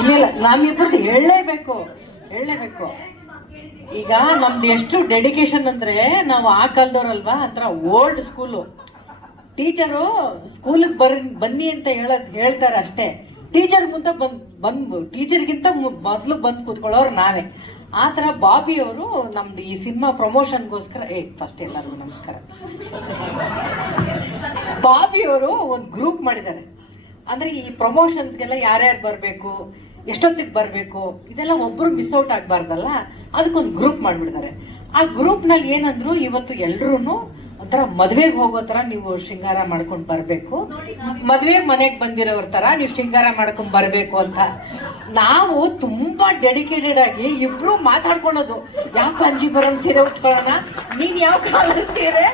ಇಲ್ಲ, ನಮ್ಮಿಬ್ಬರದ್ದು ಹೇಳಲೇಬೇಕು. ಈಗ ನಮ್ದು ಎಷ್ಟು ಡೆಡಿಕೇಶನ್ ಅಂದ್ರೆ, ನಾವು ಆ ಕಾಲದವ್ರಲ್ವಾ, ಒಂಥರ ಓಲ್ಡ್ ಸ್ಕೂಲು. ಟೀಚರು ಸ್ಕೂಲಿಗೆ ಬನ್ನಿ ಅಂತ ಹೇಳ್ತಾರೆ ಅಷ್ಟೇ. ಟೀಚರ್ ಮುಂದೆ ಬಂದು ಟೀಚರ್ಗಿಂತ ಮೊದಲು ಬಂದು ಕೂತ್ಕೊಳ್ಳೋರು ನಾವೇ. ಆ ಥರ ಬಾಬಿ ಅವರು ನಮ್ದು ಈ ಸಿನಿಮಾ ಪ್ರಮೋಷನ್ಗೋಸ್ಕರ ಫಸ್ಟ್ ಎಲ್ಲರಿಗೂ ನಮಸ್ಕಾರ. ಬಾಬಿ ಅವರು ಒಂದು ಗ್ರೂಪ್ ಮಾಡಿದ್ದಾರೆ. ಅಂದರೆ ಈ ಪ್ರಮೋಷನ್ಸ್ಗೆಲ್ಲ ಯಾರ್ಯಾರು ಬರಬೇಕು, ಎಷ್ಟೊತ್ತಿಗೆ ಬರಬೇಕು, ಇದೆಲ್ಲ ಒಬ್ಬರು ಮಿಸ್ ಔಟ್ ಆಗಬಾರ್ದಲ್ಲ, ಅದಕ್ಕೊಂದು ಗ್ರೂಪ್ ಮಾಡಿಬಿಡ್ತಾರೆ. ಆ ಗ್ರೂಪ್ನಲ್ಲಿ ಏನಂದ್ರು, ಇವತ್ತು ಎಲ್ರೂ ಒಂಥರ ಮದುವೆಗೆ ಹೋಗೋ ಥರ ನೀವು ಶೃಂಗಾರ ಮಾಡ್ಕೊಂಡು ಬರಬೇಕು, ಮದುವೆಗೆ ಮನೆಗೆ ಬಂದಿರೋರ ಥರ ನೀವು ಶೃಂಗಾರ ಮಾಡ್ಕೊಂಡು ಬರಬೇಕು ಅಂತ. ನಾವು ತುಂಬ ಡೆಡಿಕೇಟೆಡ್ ಆಗಿ ಇಬ್ಬರು ಮಾತಾಡ್ಕೊಳೋದು, ಯಾವ ಕಾಂಜೀಪುರಂ ಸೀರೆ ಉಟ್ಕೊಳ್ಳೋಣ, ನೀನು ಯಾವ ಕಾಲದ ಸೀರೆ,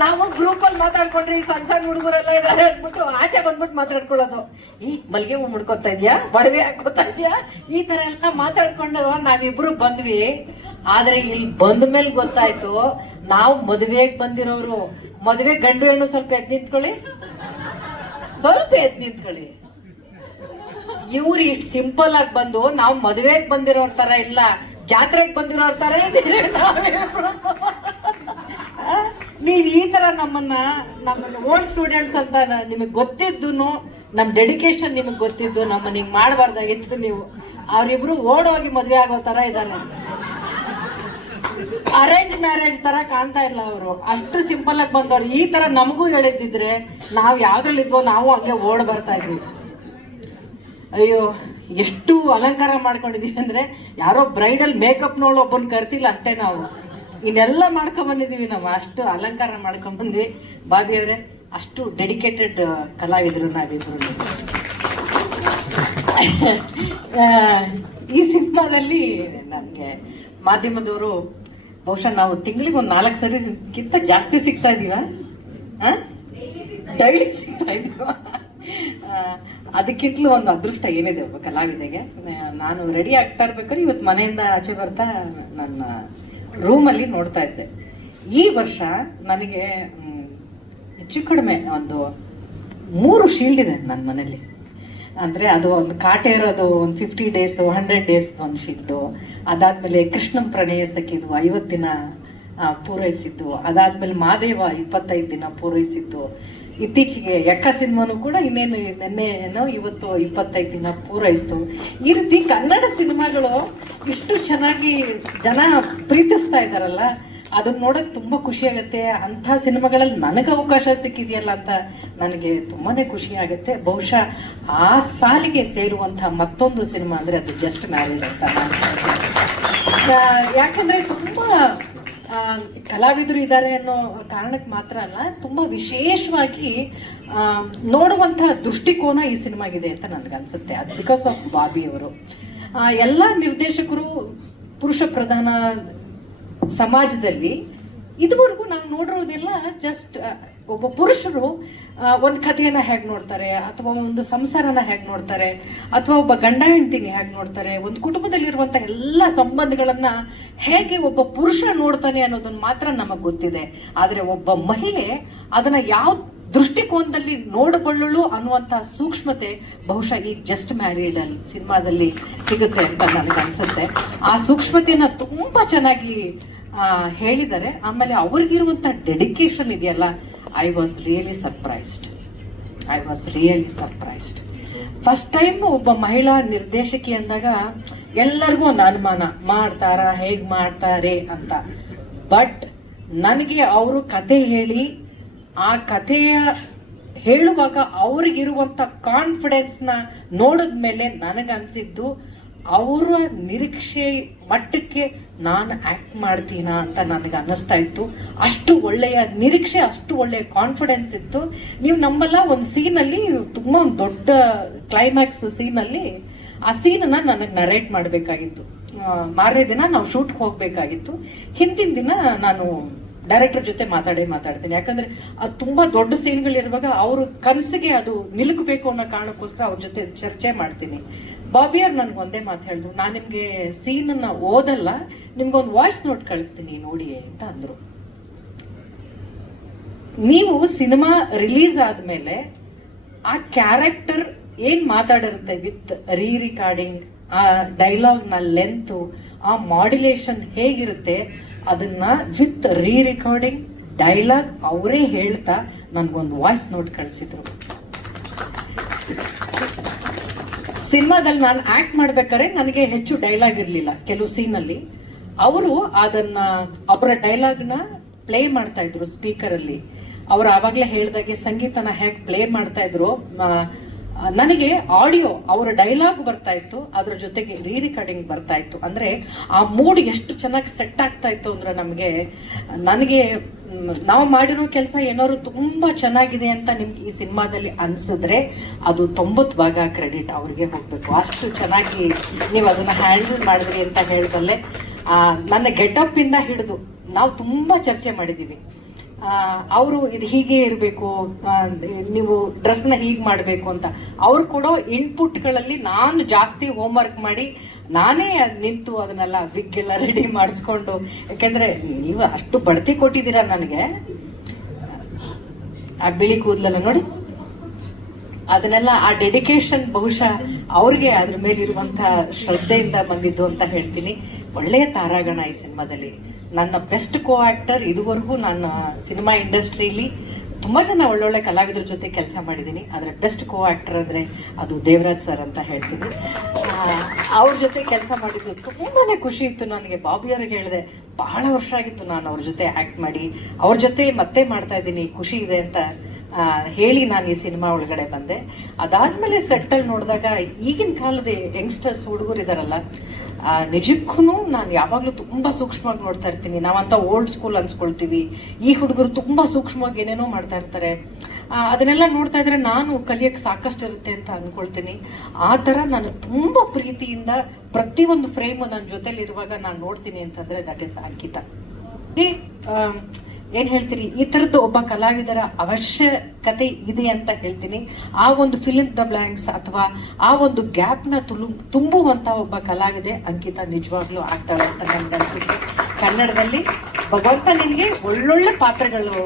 ನಾವು ಗ್ರೂಪಲ್ಲಿ ಮಾತಾಡ್ಕೊಂಡ್ರೆ ಈ ಸಣ್ಣ ಸಣ್ಣ ಹುಡುಗರೆಲ್ಲ ಇದ್ದಾರೆ ಅಂದ್ಬಿಟ್ಟು ಆಚೆ ಬಂದ್ಬಿಟ್ಟು ಮಾತಾಡ್ಕೊಳ್ಳೋದು. ಈ ಮಲ್ಗೆ ಹೂ ಮುಡ್ಕೊತಾ ಇದೆಯಾ, ಬಡವೆ ಹಾಕೋತಾ ಇದೆಯಾ, ಈ ಥರ ಎಲ್ಲ ಮಾತಾಡ್ಕೊಂಡು ನಾವಿಬ್ರು ಬಂದ್ವಿ. ಆದರೆ ಇಲ್ಲಿ ಬಂದ ಮೇಲೆ ಗೊತ್ತಾಯ್ತು, ನಾವು ಮದುವೆಗೆ ಬಂದಿರೋರು. ಮದುವೆ ಗಂಡು ಹೆಣ್ಣು ಸ್ವಲ್ಪ ಎದ್ದು ನಿಂತ್ಕೊಳ್ಳಿ, ಇವ್ರು ಇಷ್ಟು ಸಿಂಪಲ್ ಆಗಿ ಬಂದು ನಾವು ಮದುವೆಗೆ ಬಂದಿರೋರ್ ತರ ಇಲ್ಲ, ಜಾತ್ರೆಗೆ ಬಂದಿರೋರ್ ತರ ಇದ್ದೀವಿ ನಾವಿಬ್ರು. ನೀವು ಈ ತರ ನಮ್ಮನ್ನ ಓಲ್ಡ್ ಸ್ಟೂಡೆಂಟ್ಸ್ ಅಂತ ನಿಮಗೆ ಗೊತ್ತಿದ್ದು, ನಮ್ಮ ಡೆಡಿಕೇಶನ್ ನಿಮಗೆ ಗೊತ್ತಿದ್ದು, ನಮ್ಮನ್ನ ಹಿಂಗೆ ಮಾಡಬಾರ್ದಾಗಿತ್ತು ನೀವು. ಅವರಿಬ್ರು ಓಡೋಗಿ ಮದುವೆ ಆಗೋ ತರ ಇದ್ದಾರೆ. ಅರೇಂಜ್ ಮ್ಯಾರೇಜ್ ತರ ಕಾಣ್ತಾ ಇಲ್ಲ ಅವರು, ಅಷ್ಟು ಸಿಂಪಲ್ ಆಗಿ ಬಂದವ್ರು. ಈ ತರ ನಮಗೂ ಹೇಳಿದ್ದಿದ್ರೆ ನಾವು ಯಾವ್ದ್ರಲ್ಲಿದ್ವೋ ನಾವು ಹಂಗೆ ಓಡ್ ಬರ್ತಾ ಇದ್ವಿ. ಅಯ್ಯೋ, ಎಷ್ಟು ಅಲಂಕಾರ ಮಾಡ್ಕೊಂಡಿದೀವಿ ಅಂದ್ರೆ, ಯಾರೋ ಬ್ರೈಡಲ್ ಮೇಕಪ್ನೋಳು ಒಬ್ಬನ್ ಕರ್ಸಿಲ್ಲ ಅಷ್ಟೇ, ನಾವು ಇನ್ನೆಲ್ಲ ಮಾಡ್ಕೊಂಬಂದಿದೀವಿ. ನಾವು ಅಷ್ಟು ಅಲಂಕಾರ ಮಾಡ್ಕೊಂಬಂದ್ವಿ. ಬಾಬಿ ಅವರೇ, ಅಷ್ಟು ಡೆಡಿಕೇಟೆಡ್ ಕಲಾವಿದರು ನಾವಿಬ್ರು. ಈ ಸಿನಿಮಾದಲ್ಲಿ ನನಗೆ ಮಾಧ್ಯಮದವರು ಬಹುಶಃ ನಾವು ತಿಂಗಳಿಗೆ ಒಂದು 4 ಸರಿಗಿಂತ ಜಾಸ್ತಿ ಸಿಗ್ತಾ ಇದೀವ, ಡೈಲಿ ಸಿಗ್ತಾ ಇದೀವ. ಅದಕ್ಕಿಂತಲೂ ಒಂದು ಅದೃಷ್ಟ ಏನಿದೆ ಒಬ್ಬ ಕಲಾವಿದೆಗೆ. ನಾನು ರೆಡಿ ಆಗ್ತಾ ಇರ್ಬೇಕಾದ್ರೆ ಇವತ್ತು ಮನೆಯಿಂದ ಆಚೆ ಬರ್ತಾ ನನ್ನ ರೂಮಲ್ಲಿ ನೋಡ್ತಾ ಇದ್ದೆ. ಈ ವರ್ಷ ನನಗೆ ಹೆಚ್ಚು ಕಡಿಮೆ ಒಂದು 3 ಶೀಲ್ಡ್ ಇದೆ ನನ್ನ ಮನೇಲಿ. ಅಂದರೆ ಅದು ಒಂದು ಕಾಟ ಇರೋದು ಒಂದು 50 days 100 days ಒಂದು ಶೀಲ್ಡು, ಅದಾದಮೇಲೆ ಕೃಷ್ಣಂ ಪ್ರಣಯ ಸಖಿದು 50 ದಿನ ಪೂರೈಸಿದ್ದು, ಅದಾದಮೇಲೆ ಮಾದೇವ 25 ದಿನ ಪೂರೈಸಿದ್ದು, ಇತ್ತೀಚೆಗೆ ಯಕ್ಕ ಸಿನಿಮಾನು ಕೂಡ ಇನ್ನೇನು ನೆನ್ನೆನೋ ಇವತ್ತು 25 ದಿನ ಪೂರೈಸಿತು. ಈ ರೀತಿ ಕನ್ನಡ ಸಿನಿಮಾಗಳು ಇಷ್ಟು ಚೆನ್ನಾಗಿ ಜನ ಪ್ರೀತಿಸ್ತಾ ಇದ್ದಾರಲ್ಲ, ಅದನ್ನ ನೋಡೋಕೆ ತುಂಬ ಖುಷಿ ಆಗುತ್ತೆ. ಅಂಥ ಸಿನಿಮಾಗಳಲ್ಲಿ ನನಗೆ ಅವಕಾಶ ಸಿಕ್ಕಿದೆಯಲ್ಲ ಅಂತ ನನಗೆ ತುಂಬಾ ಖುಷಿ ಆಗುತ್ತೆ. ಬಹುಶಃ ಆ ಸಾಲಿಗೆ ಸೇರುವಂಥ ಮತ್ತೊಂದು ಸಿನಿಮಾ ಅಂದರೆ ಅದು ಜಸ್ಟ್ ಮ್ಯಾರೇಜ್ ಅಂತ. ಯಾಕಂದರೆ ತುಂಬ ಕಲಾವಿದರು ಇದ್ದಾರೆ ಅನ್ನೋ ಕಾರಣಕ್ಕೆ ಮಾತ್ರ ಅಲ್ಲ, ತುಂಬ ವಿಶೇಷವಾಗಿ ನೋಡುವಂಥ ದೃಷ್ಟಿಕೋನ ಈ ಸಿನಿಮಾಗಿದೆ ಅಂತ ನನಗನ್ಸುತ್ತೆ. ಅದು ಬಿಕಾಸ್ ಆಫ್ ಬಾಬಿ ಅವರು. ಎಲ್ಲ ನಿರ್ದೇಶಕರು ಪುರುಷ ಪ್ರಧಾನ ಸಮಾಜದಲ್ಲಿ ಇದುವರೆಗೂ ನಾವು ನೋಡಿರೋದೆಲ್ಲ ಜಸ್ಟ್ ಒಬ್ಬ ಪುರುಷರು ಒಂದು ಕಥೆಯನ್ನು ಹೇಗೆ ನೋಡ್ತಾರೆ, ಅಥವಾ ಒಂದು ಸಂಸಾರನ ಹೇಗೆ ನೋಡ್ತಾರೆ, ಅಥವಾ ಒಬ್ಬ ಗಂಡ ಹೆಂಡತಿನ ಹೇಗೆ ನೋಡ್ತಾರೆ, ಒಂದು ಕುಟುಂಬದಲ್ಲಿರುವಂಥ ಎಲ್ಲ ಸಂಬಂಧಗಳನ್ನು ಹೇಗೆ ಒಬ್ಬ ಪುರುಷ ನೋಡ್ತಾನೆ ಅನ್ನೋದನ್ನು ಮಾತ್ರ ನಮಗೆ ಗೊತ್ತಿದೆ. ಆದರೆ ಒಬ್ಬ ಮಹಿಳೆ ಅದನ್ನು ಯಾವ ದೃಷ್ಟಿಕೋನದಲ್ಲಿ ನೋಡಬಲ್ಲಳು ಅನ್ನುವಂಥ ಸೂಕ್ಷ್ಮತೆ ಬಹುಶಃ ಈ ಜಸ್ಟ್ ಮ್ಯಾರಿಡ್ ಸಿನಿಮಾದಲ್ಲಿ ಸಿಗುತ್ತೆ ಅಂತ ನನಗನ್ಸುತ್ತೆ. ಆ ಸೂಕ್ಷ್ಮತೆಯನ್ನು ತುಂಬ ಚೆನ್ನಾಗಿ ಹೇಳಿದ್ದಾರೆ. ಆಮೇಲೆ ಅವ್ರಿಗಿರುವಂಥ ಡೆಡಿಕೇಶನ್ ಇದೆಯಲ್ಲ, I was really surprised. First time ಒಬ್ಬ ಮಹಿಳಾ ನಿರ್ದೇಶಕಿ ಅಂದಾಗ ಎಲ್ಲರಿಗೂ ಒಂದು ಅನುಮಾನ, ಹೇಗೆ ಮಾಡ್ತಾರೆ ಅಂತ. ಬಟ್ ನನಗೆ ಅವರು ಕತೆ ಹೇಳಿ ಆ ಕಥೆಯ ಹೇಳುವಾಗ ಅವ್ರಿಗಿರುವಂಥ ಕಾನ್ಫಿಡೆನ್ಸ್ನ ನೋಡಿದ್ಮೇಲೆ ನನಗನ್ಸಿದ್ದು, ಅವರ ನಿರೀಕ್ಷೆ ಮಟ್ಟಕ್ಕೆ ನಾನು ಆ್ಯಕ್ಟ್ ಮಾಡ್ತೀನಾ ಅಂತ ನನಗೆ ಅನ್ನಿಸ್ತಾ ಇತ್ತು. ಅಷ್ಟು ಒಳ್ಳೆಯ ನಿರೀಕ್ಷೆ, ಅಷ್ಟು ಒಳ್ಳೆಯ ಕಾನ್ಫಿಡೆನ್ಸ್ ಇತ್ತು. ನೀವು ನಮ್ಮಲ್ಲ ಒಂದು ಸೀನಲ್ಲಿ, ತುಂಬ ಒಂದು ದೊಡ್ಡ ಕ್ಲೈಮ್ಯಾಕ್ಸ್ ಸೀನಲ್ಲಿ, ಆ ಸೀನನ್ನು ನನಗೆ ನರೇಟ್ ಮಾಡಬೇಕಾಗಿತ್ತು. ಮಾರನೇ ದಿನ ನಾವು ಶೂಟ್ಗೆ ಹೋಗಬೇಕಾಗಿತ್ತು. ಹಿಂದಿನ ದಿನ ನಾನು ಡೈರೆಕ್ಟರ್ ಜೊತೆ ಮಾತಾಡ್ತೀನಿ. ಯಾಕಂದರೆ ಅದು ತುಂಬ ದೊಡ್ಡ ಸೀನ್ಗಳಿರುವಾಗ ಅವ್ರ ಕನಸಿಗೆ ಅದು ನಿಲುಕಬೇಕು ಅನ್ನೋ ಕಾರಣಕ್ಕೋಸ್ಕರ ಅವ್ರ ಜೊತೆ ಚರ್ಚೆ ಮಾಡ್ತೀನಿ. ಬಾಬಿಯವ್ರು ನನಗೆ ಒಂದೇ ಮಾತು ಹೇಳಿದ್ರು, ನಾನು ನಿಮಗೆ ಸೀನನ್ನು ಓದಲ್ಲ, ನಿಮ್ಗೊಂದು ವಾಯ್ಸ್ ನೋಟ್ ಕಳಿಸ್ತೀನಿ ನೋಡಿ ಅಂತ ಅಂದರು. ನೀವು ಸಿನಿಮಾ ರಿಲೀಸ್ ಆದಮೇಲೆ ಆ ಕ್ಯಾರೆಕ್ಟರ್ ಏನ್ ಮಾತಾಡಿರುತ್ತೆ ವಿತ್ ರೀ ರಿಕಾರ್ಡಿಂಗ್, ಆ ಡೈಲಾಗ್ನ ಲೆಂತು, ಆ ಮಾಡ್ಯುಲೇಷನ್ ಹೇಗಿರುತ್ತೆ ಅದನ್ನ ವಿತ್ ರೀ ರೆಕಾರ್ಡಿಂಗ್ ಡೈಲಾಗ್ ಅವರೇ ಹೇಳ್ತಾ ನನ್ಗೊಂದು ವಾಯ್ಸ್ ನೋಟ್ ಕಳಿಸಿದ್ರು. ಸಿನಿಮಾದಲ್ಲಿ ನಾನು ಆಕ್ಟ್ ಮಾಡ್ಬೇಕಾದ್ರೆ ನನಗೆ ಹೆಚ್ಚು ಡೈಲಾಗ್ ಇರಲಿಲ್ಲ ಕೆಲವು ಸೀನಲ್ಲಿ. ಅವರು ಅದನ್ನ ಅವರ ಡೈಲಾಗ್ನ ಪ್ಲೇ ಮಾಡ್ತಾ ಇದ್ರು ಸ್ಪೀಕರ್ ಅಲ್ಲಿ. ಅವರು ಆವಾಗಲೇ ಹೇಳ್ದಾಗೆ ಸಂಗೀತನ ಹೇಗೆ ಪ್ಲೇ ಮಾಡ್ತಾ ಇದ್ರು, ನನಗೆ ಆಡಿಯೋ ಅವರ ಡೈಲಾಗ್ ಬರ್ತಾ ಇತ್ತು, ಅದ್ರ ಜೊತೆಗೆ ರೀ ರೆಕಾರ್ಡಿಂಗ್ ಬರ್ತಾ ಇತ್ತು. ಅಂದ್ರೆ ಆ ಮೂಡ್ ಎಷ್ಟು ಚೆನ್ನಾಗಿ ಸೆಟ್ ಆಗ್ತಾ ಇತ್ತು ಅಂದ್ರೆ ನನಗೆ ನಾವು ಮಾಡಿರೋ ಕೆಲಸ ಏನಾದ್ರು ತುಂಬಾ ಚೆನ್ನಾಗಿದೆ ಅಂತ ನಿಮ್ಗೆ ಈ ಸಿನಿಮಾದಲ್ಲಿ ಅನ್ಸಿದ್ರೆ ಅದು 90% ಕ್ರೆಡಿಟ್ ಅವ್ರಿಗೆ ಹೋಗ್ಬೇಕು. ಅಷ್ಟು ಚೆನ್ನಾಗಿ ನೀವು ಅದನ್ನ ಹ್ಯಾಂಡಲ್ ಮಾಡಿದ್ರಿ ಅಂತ ಹೇಳ್ದಲ್ಲೇ ನನ್ನ ಗೆಟಪ್ ಇಂದ ಹಿಡಿದು ನಾವು ತುಂಬಾ ಚರ್ಚೆ ಮಾಡಿದೀವಿ. ಅವರು ಇದು ಹೀಗೆ ಇರಬೇಕು, ನೀವು ಡ್ರೆಸ್ನ ಹೀಗೆ ಮಾಡಬೇಕು ಅಂತ ಅವ್ರು ಕೊಡೋ ಇನ್ಪುಟ್ಗಳಲ್ಲಿ ನಾನು ಜಾಸ್ತಿ ಹೋಮ್ವರ್ಕ್ ಮಾಡಿ ನಾನೇ ನಿಂತು ಅದನ್ನೆಲ್ಲ ವಿಗ್ ಎಲ್ಲ ರೆಡಿ ಮಾಡಿಸ್ಕೊಂಡು, ಯಾಕೆಂದ್ರೆ ನೀವು ಅಷ್ಟು ಬಡ್ತಿ ಕೊಟ್ಟಿದ್ದೀರಾ ನನಗೆ, ಆ ಬಿಳಿ ಕೂದಲೆಲ್ಲ ನೋಡಿ, ಅದನ್ನೆಲ್ಲ ಆ ಡೆಡಿಕೇಶನ್ ಬಹುಶಃ ಅವ್ರಿಗೆ ಅದ್ರ ಮೇಲಿರುವಂತಹ ಶ್ರದ್ಧೆಯಿಂದ ಬಂದಿದ್ದು ಅಂತ ಹೇಳ್ತೀನಿ. ಒಳ್ಳೆಯ ತಾರಾಗಣ ಈ ಸಿನಿಮಾದಲ್ಲಿ. ನನ್ನ ಬೆಸ್ಟ್ ಕೋ ಆಕ್ಟರ್ ಇದುವರೆಗೂ ನಾನು ಸಿನಿಮಾ ಇಂಡಸ್ಟ್ರಿಯಲ್ಲಿ ತುಂಬಾ ಜನ ಒಳ್ಳೊಳ್ಳೆ ಕಲಾವಿದರ ಜೊತೆ ಕೆಲಸ ಮಾಡಿದ್ದೀನಿ, ಆದರೆ ಬೆಸ್ಟ್ ಕೋ ಆಕ್ಟರ್ ಅಂದರೆ ಅದು ದೇವರಾಜ್ ಸರ್ ಅಂತ ಹೇಳ್ತೀನಿ. ಅವ್ರ ಜೊತೆ ಕೆಲಸ ಮಾಡಿದ್ದು ತುಂಬಾನೇ ಖುಷಿ ಇತ್ತು ನನಗೆ. ಬಾಬಿಯವ್ರಿಗೆ ಹೇಳಿದೆ, ಬಹಳ ವರ್ಷ ಆಗಿತ್ತು ನಾನು ಅವ್ರ ಜೊತೆ ಆ್ಯಕ್ಟ್ ಮಾಡಿ, ಅವ್ರ ಜೊತೆ ಮತ್ತೆ ಮಾಡ್ತಾ ಇದ್ದೀನಿ, ಖುಷಿ ಇದೆ ಅಂತ ಹೇಳಿ ನಾನು ಈ ಸಿನಿಮಾ ಒಳಗಡೆ ಬಂದೆ. ಅದಾದ್ಮೇಲೆ ಸೆಟ್ಟಲ್ಲಿ ನೋಡಿದಾಗ ಈಗಿನ ಕಾಲದ ಯಂಗ್ಸ್ಟರ್ಸ್ ಹುಡುಗರು ಇದಾರಲ್ಲ, ನಿಜಕ್ಕೂ ನಾನು ಯಾವಾಗಲೂ ತುಂಬಾ ಸೂಕ್ಷ್ಮವಾಗಿ ನೋಡ್ತಾ ಇರ್ತೀನಿ. ನಾವಂತ ಓಲ್ಡ್ ಸ್ಕೂಲ್ ಅನ್ಸ್ಕೊಳ್ತೀವಿ, ಈ ಹುಡುಗರು ತುಂಬಾ ಸೂಕ್ಷ್ಮವಾಗಿ ಏನೇನೋ ಮಾಡ್ತಾ ಇರ್ತಾರೆ. ಅದನ್ನೆಲ್ಲ ನೋಡ್ತಾ ಇದ್ರೆ ನಾನು ಕಲಿಯಕ್ಕೆ ಸಾಕಷ್ಟು ಇರುತ್ತೆ ಅಂತ ಅನ್ಕೊಳ್ತೀನಿ. ಆ ಥರ ನಾನು ತುಂಬಾ ಪ್ರೀತಿಯಿಂದ ಪ್ರತಿಯೊಂದು ಫ್ರೇಮ್ ನನ್ನ ಜೊತೆಲಿ ಇರುವಾಗ ನಾನು ನೋಡ್ತೀನಿ ಅಂತಂದ್ರೆ ದಟ್ ಇಸ್ ಅಂಕಿತಾ. ಏನ್ ಹೇಳ್ತೀರಿ, ಈ ತರದ್ದು ಒಬ್ಬ ಕಲಾವಿದರ ಅವಶ್ಯಕತೆ ಇದೆ ಅಂತ ಹೇಳ್ತೀನಿ. ಆ ಒಂದು ಫಿಲ್ ಇನ್ ದ ಬ್ಲಾಂಕ್ಸ್ ಅಥವಾ ಆ ಒಂದು ಗ್ಯಾಪ್ನ ತುಂಬುವಂತ ಒಬ್ಬ ಕಲಾವಿದೆ ಅಂಕಿತಾ ನಿಜವಾಗ್ಲೂ ಆಗ್ತಾಳೆ ಅಂತ ನನ್ಗೆ ಅನ್ಸುತ್ತೆ. ಕನ್ನಡದಲ್ಲಿ ಭಗವಂತ ನಿನಗೆ ಒಳ್ಳೊಳ್ಳೆ ಪಾತ್ರಗಳು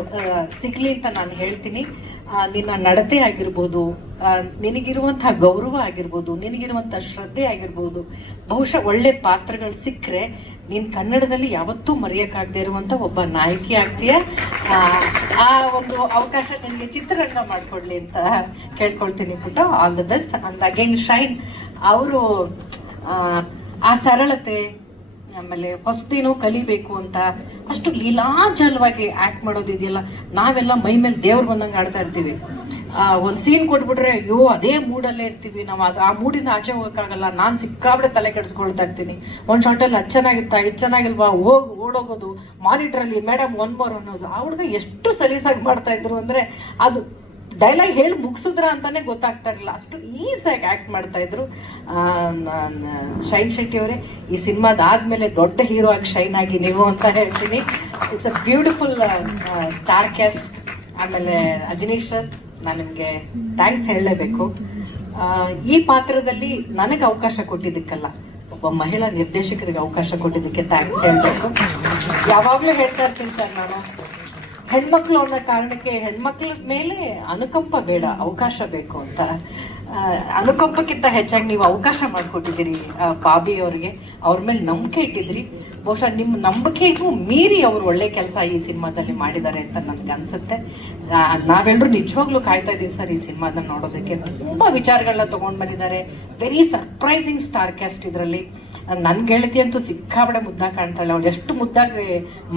ಸಿಗ್ಲಿ ಅಂತ ನಾನು ಹೇಳ್ತೀನಿ. ನಿನ್ನ ನಡತೆ ಆಗಿರ್ಬೋದು, ನಿನಗಿರುವಂತಹ ಗೌರವ ಆಗಿರ್ಬೋದು, ನಿನಗಿರುವಂತಹ ಶ್ರದ್ಧೆ ಆಗಿರ್ಬೋದು, ಬಹುಶಃ ಒಳ್ಳೆ ಪಾತ್ರಗಳು ಸಿಕ್ಕರೆ ನೀನ್ ಕನ್ನಡದಲ್ಲಿ ಯಾವತ್ತೂ ಮರೆಯಕ್ಕಾಗದೇ ಇರುವಂತ ಒಬ್ಬ ನಾಯಕಿ ಆಗ್ತೀಯ. ಆ ಒಂದು ಅವಕಾಶ ನಿನಗೆ ಚಿತ್ರರಂಗ ಮಾಡ್ಕೊಡ್ಲಿ ಅಂತ ಕೇಳ್ಕೊಳ್ತೀನಿ ಪುಟ್ಟ. All the best. And again shine ಅವರು ಆ ಸರಳತೆ, ಆಮೇಲೆ ಹೊಸದೇನೋ ಕಲಿಬೇಕು ಅಂತ ಅಷ್ಟು ಲೀಲಾಜಲವಾಗಿ ಆಕ್ಟ್ ಮಾಡೋದಿದೆಯಲ್ಲ, ನಾವೆಲ್ಲ ಮೈ ಮೇಲೆ ದೇವ್ರು ಬಂದಂಗೆ ಆಡ್ತಾ ಇರ್ತೀವಿ. ಒಂದು ಸೀನ್ ಕೊಟ್ಬಿಟ್ರೆ ಅಯ್ಯೋ ಅದೇ ಮೂಡಲ್ಲೇ ಇರ್ತೀವಿ ನಾವು, ಆ ಮೂಡಿಂದ ಆಚೆ ಹೋಗೋಕ್ಕಾಗಲ್ಲ. ನಾನು ಸಿಕ್ಕಾಬಿಡೆ ತಲೆ ಕೆಡಿಸ್ಕೊಳ್ತಾ ಇರ್ತೀನಿ. ಒಂದು ಶಾರ್ಟಲ್ಲಿ ಅದು ಚೆನ್ನಾಗಿತ್ತಾ, ಇದು ಚೆನ್ನಾಗಿಲ್ವಾ, ಓಡೋಗೋದು ಮಾನಿಟ್ರಲ್ಲಿ, ಮೇಡಮ್ ಒನ್ ಮೋರ್ ಅನ್ನೋದು. ಆ ಹುಡುಗ ಎಷ್ಟು ಸಲೀಸಾಗಿ ಮಾಡ್ತಾ ಇದ್ರು ಅಂದ್ರೆ ಅದು ಡೈಲಾಗ್ ಹೇಳಿ ಮುಗಿಸಿದ್ರ ಅಂತಾನೆ ಗೊತ್ತಾಗ್ತಾ ಇರಲಿಲ್ಲ, ಅಷ್ಟು ಈಸಿಯಾಗಿ ಆಕ್ಟ್ ಮಾಡ್ತಾ ಇದ್ರು. ಶೈನ್ ಶೆಟ್ಟಿ ಅವರೇ, ಈ ಸಿನಿಮಾದಾದ್ಮೇಲೆ ದೊಡ್ಡ ಹೀರೋ ಆಗಿ ಶೈನ್ ಆಗಿ ನೀವು ಅಂತ ಹೇಳ್ತೀನಿ. It's a beautiful star cast. ಆಮೇಲೆ ಅಜನೀಶ್ ಸರ್, ನಾನು ನಿಮಗೆ ಥ್ಯಾಂಕ್ಸ್ ಹೇಳಲೇಬೇಕು. ಈ ಪಾತ್ರದಲ್ಲಿ ನನಗೆ ಅವಕಾಶ ಕೊಟ್ಟಿದ್ದಕ್ಕಲ್ಲ, ಒಬ್ಬ ಮಹಿಳಾ ನಿರ್ದೇಶಕರಿಗೆ ಅವಕಾಶ ಕೊಟ್ಟಿದ್ದಕ್ಕೆ ಥ್ಯಾಂಕ್ಸ್ ಹೇಳಬೇಕು. ಯಾವಾಗಲೂ ಹೇಳ್ತಾ ಇರ್ತೀನಿ ಸರ್, ನಾನು ಹೆಣ್ಮಕ್ಳು ಅನ್ನೋ ಕಾರಣಕ್ಕೆ ಹೆಣ್ಮಕ್ಳ ಮೇಲೆ ಅನುಕಂಪ ಬೇಡ, ಅವಕಾಶ ಬೇಕು ಅಂತ. ಅನುಕಂಪಕ್ಕಿಂತ ಹೆಚ್ಚಾಗಿ ನೀವು ಅವಕಾಶ ಮಾಡಿಕೊಟ್ಟಿದ್ದೀರಿ ಬಾಬಿ ಅವ್ರಿಗೆ, ಅವ್ರ ಮೇಲೆ ನಂಬಿಕೆ ಇಟ್ಟಿದ್ರಿ. ಬಹುಶಃ ನಿಮ್ಮ ನಂಬಿಕೆಗೂ ಮೀರಿ ಅವರು ಒಳ್ಳೆ ಕೆಲಸ ಈ ಸಿನಿಮಾದಲ್ಲಿ ಮಾಡಿದ್ದಾರೆ ಅಂತ ನನ್ಗೆ ಅನ್ಸುತ್ತೆ. ನಾವೆಲ್ಲರೂ ನಿಜವಾಗ್ಲೂ ಕಾಯ್ತಾ ಇದೀವಿ ಸರ್ ಈ ಸಿನಿಮಾದನ್ನ ನೋಡೋದಕ್ಕೆ. ತುಂಬಾ ವಿಚಾರಗಳನ್ನ ತಗೊಂಡ್ ಬಂದಿದ್ದಾರೆ. ವೆರಿ ಸರ್ಪ್ರೈಸಿಂಗ್ ಸ್ಟಾರ್ ಕ್ಯಾಸ್ಟ್ ಇದರಲ್ಲಿ. ನನ್ನ ಗೆಳತಿ ಅಂತೂ ಸಿಕ್ಕಾಬಡೆ ಮುದ್ದಾಗಿ ಕಾಣ್ತಾಳೆ. ಅವಳು ಎಷ್ಟು ಮುದ್ದಾಗಿ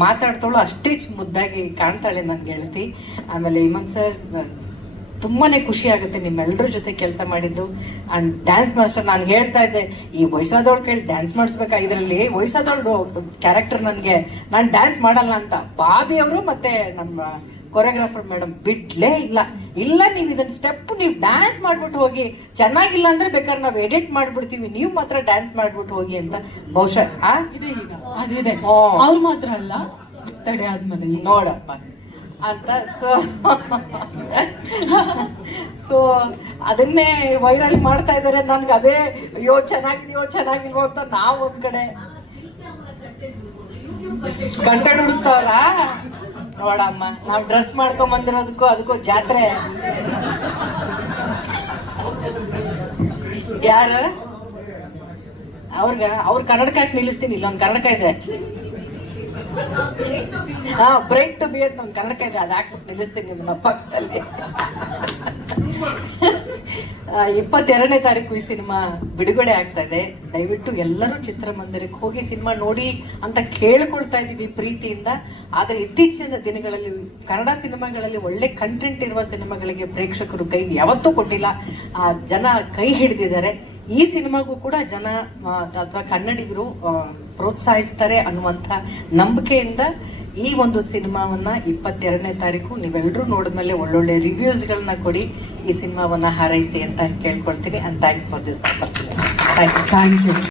ಮಾತಾಡ್ತಾಳೋ ಅಷ್ಟೇ ಮುದ್ದಾಗಿ ಕಾಣ್ತಾಳೆ ನನ್ನ ಗೆಳತಿ. ಆಮೇಲೆ ಇಮನ್ ಸರ್, ತುಂಬಾನೇ ಖುಷಿ ಆಗುತ್ತೆ ನಿಮ್ಮೆಲ್ಲರ ಜೊತೆ ಕೆಲಸ ಮಾಡಿದ್ದು. ಅಂಡ್ ಡ್ಯಾನ್ಸ್ ಮಾಸ್ಟರ್, ನಾನು ಹೇಳ್ತಾ ಇದ್ದೆ ಈ ವಯಸ್ಸಾದವಳು ಕೇಳಿ ಡ್ಯಾನ್ಸ್ ಮಾಡಿಸ್ಬೇಕಾ, ಇದರಲ್ಲಿ ವಯಸ್ಸಾದವಳು ಕ್ಯಾರೆಕ್ಟರ್ ನನಗೆ, ನಾನು ಡ್ಯಾನ್ಸ್ ಮಾಡಲ್ಲ ಅಂತ ಬಾಬಿ ಅವರು ಮತ್ತೆ ನಮ್ಮ ಕೊರಿಯೋಗ್ರಾಫರ್ ಮೇಡಮ್ ಬಿಡ್ಲೇ ಇಲ್ಲ. ನೀವು ಇದನ್ನ ಸ್ಟೆಪ್ ನೀವು ಡ್ಯಾನ್ಸ್ ಮಾಡ್ಬಿಟ್ಟು ಹೋಗಿ, ಚೆನ್ನಾಗಿಲ್ಲ ಅಂದ್ರೆ ಬೇಕಾದ್ರೆ ನಾವು ಎಡಿಟ್ ಮಾಡ್ಬಿಡ್ತೀವಿ, ನೀವು ಮಾತ್ರ ಡ್ಯಾನ್ಸ್ ಮಾಡ್ಬಿಟ್ಟು ಹೋಗಿ ಅಂತ. ಬಹುಶಃ ಅದಿದೆ, ಅವ್ರು ಮಾತ್ರ ಅಲ್ಲ, ತಡೆ ಆದ್ಮೇಲೆ ನೋಡಪ್ಪ ಅಂತ. ಸೊ ಅದನ್ನೇ ವೈರಲ್ ಮಾಡ್ತಾ ಇದ್ದಾರೆ. ನನ್ಗೆ ಅದೇ ಅಯ್ಯೋ ಚೆನ್ನಾಗಿಲ್ವೋ ಅಂತ ನಾವು ಒಂದ್ ಕಡೆ ಕಂಟೆಂಟ್ ಹುಡುಕ್ತಾವಲ್ಲ. ನೋಡಮ್ಮ, ನಾವು ಡ್ರೆಸ್ ಮಾಡ್ಕೊಂಡ್ ಬಂದಿರೋದಕ್ಕೂ ಅದಕ್ಕೂ ಜಾತ್ರೆ. ಯಾರ ಅವ್ರ ಕನ್ನಡಕ ಹಾಕಿ ನಿಲ್ಲಿಸ್ತೀನಿ. ಇಲ್ಲೊಂದು ಕನ್ನಡಕ ಇದೆ, ಹಾ ಬ್ರೇಕ್ ಟು ಬಿ ಅಂತ ಒಂದು ಕನ್ನಡಕ ಇದೆ, ಅದು ಹಾಕ್ಬಿಟ್ಟು ನಿಲ್ಲಿಸ್ತೀನಿ ನಿಮ್ಮನ್ನ ಪಕ್ಕದಲ್ಲಿ. 22ನೇ ತಾರೀಕು ಈ ಸಿನಿಮಾ ಬಿಡುಗಡೆ ಆಗ್ತಾ ಇದೆ. ದಯವಿಟ್ಟು ಎಲ್ಲರೂ ಚಿತ್ರಮಂದಿರಕ್ಕೆ ಹೋಗಿ ಸಿನಿಮಾ ನೋಡಿ ಅಂತ ಕೇಳ್ಕೊಳ್ತಾ ಇದ್ದೀವಿ ಪ್ರೀತಿಯಿಂದ. ಆದರೆ ಇತ್ತೀಚಿನ ದಿನಗಳಲ್ಲಿ ಕನ್ನಡ ಸಿನಿಮಾಗಳಲ್ಲಿ ಒಳ್ಳೆ ಕಂಟೆಂಟ್ ಇರುವ ಸಿನಿಮಾಗಳಿಗೆ ಪ್ರೇಕ್ಷಕರು ಕೈ ಯಾವತ್ತೂ ಕೊಟ್ಟಿಲ್ಲ, ಜನ ಕೈ ಹಿಡಿದಿದ್ದಾರೆ. ಈ ಸಿನಿಮಾಗೂ ಕೂಡ ಜನ ಅಥವಾ ಕನ್ನಡಿಗರು ಪ್ರೋತ್ಸಾಹಿಸ್ತಾರೆ ಅನ್ನುವಂಥ ನಂಬಿಕೆಯಿಂದ ಈ ಒಂದು ಸಿನಿಮಾವನ್ನ 22ನೇ ತಾರೀಕು ನೀವೆಲ್ಲರೂ ನೋಡಿದ್ಮೇಲೆ ಒಳ್ಳೊಳ್ಳೆ ರಿವ್ಯೂಸ್ಗಳನ್ನ ಕೊಡಿ, ಈ ಸಿನಿಮಾವನ್ನ ಹಾರೈಸಿ ಅಂತ ಕೇಳ್ಕೊಳ್ತೀನಿ. And thanks for this opportunity. Thank you.